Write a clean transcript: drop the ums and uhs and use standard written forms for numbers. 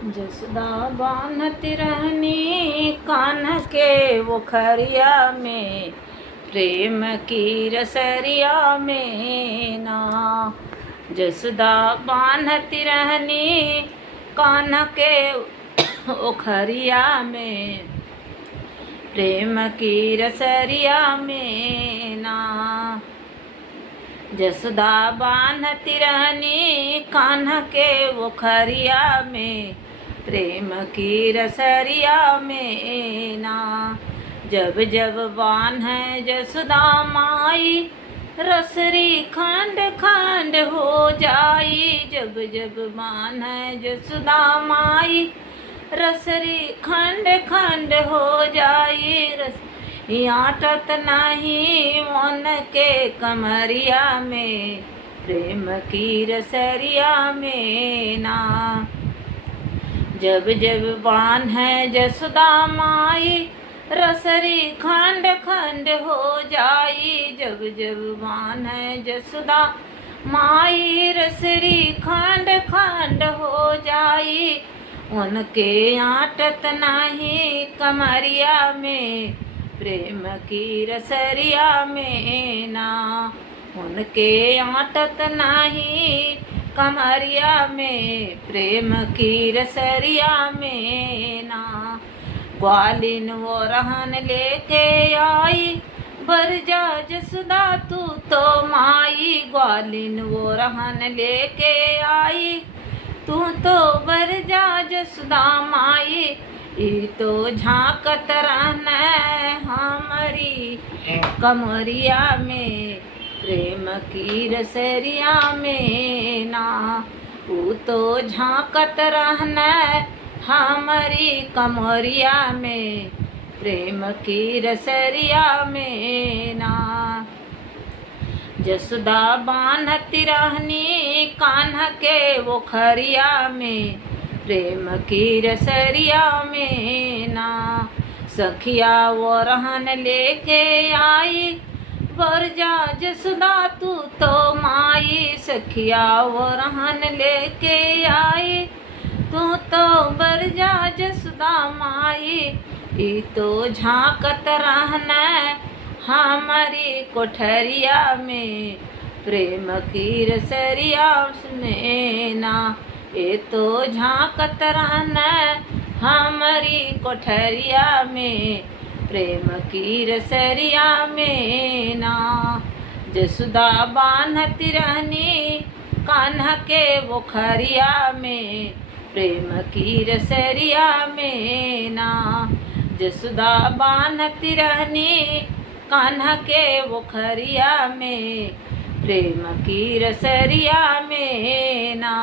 जसदा बान्हती रहनी कान्हा के वोखरिया में, प्रेम की रसरिया में ना। जसदा बान्हती रहनी कान्हा के वोखरिया में, प्रेम की रसरिया में ना। जसदा बान्हती रहनी कान्हा के वोखरिया में, प्रेम की रसरिया में ना। जब जब बान्हे जसोदा माई, रसरी खंड खंड हो जाई। जब जब बान्हे जसोदा माई, रसरी खंड खंड हो जाई। आटत नहीं मन के कमरिया में, प्रेम की रसरिया में ना। जब जब बान्हे जसोदा माई, रसरी खंड खंड हो जाई। जब जब बान्हे जसोदा माई, रसरी खंड खंड हो जाई। उनके आटत नहीं कमरिया में, प्रेम की रसरिया में ना। उनके आटत नहीं कमरिया में, प्रेम की रसरिया में ना। ग्वालिन वो रहन लेके आई, बरजा जसोदा तू तो माई। ग्वालिन वो रहन लेके आई, तू तो बरजा जसोदा माई। ई तो झांकत रहना हमारी कमरिया में, प्रेम की रसरिया में ना। ऊ तो झांकत रहना हमारी कमरिया में, प्रेम की रसरिया में ना। जसोदा बान्हती रहनी कान्हा के वोखरिया में, प्रेम की रसरिया में ना। सखिया वो रहन लेके आई, बरजा जसोदा तू तो माई। सखिया वो रहन लेके आई, तू तो बरजा जसोदा माई। ई तो झांकत रहना हमारी कोठरिया में, प्रेम की रसरिया में ना। ये तो झांकत रहना हमारी कोठरिया में, प्रेम की रसरिया में ना। जसोदा बान्हती रहनी कान्हा के वोखरिया में, प्रेम की रसरिया में ना। जसोदा बान्हती रहनी कान्हा के वोखरिया में, प्रेम की रसरिया में ना।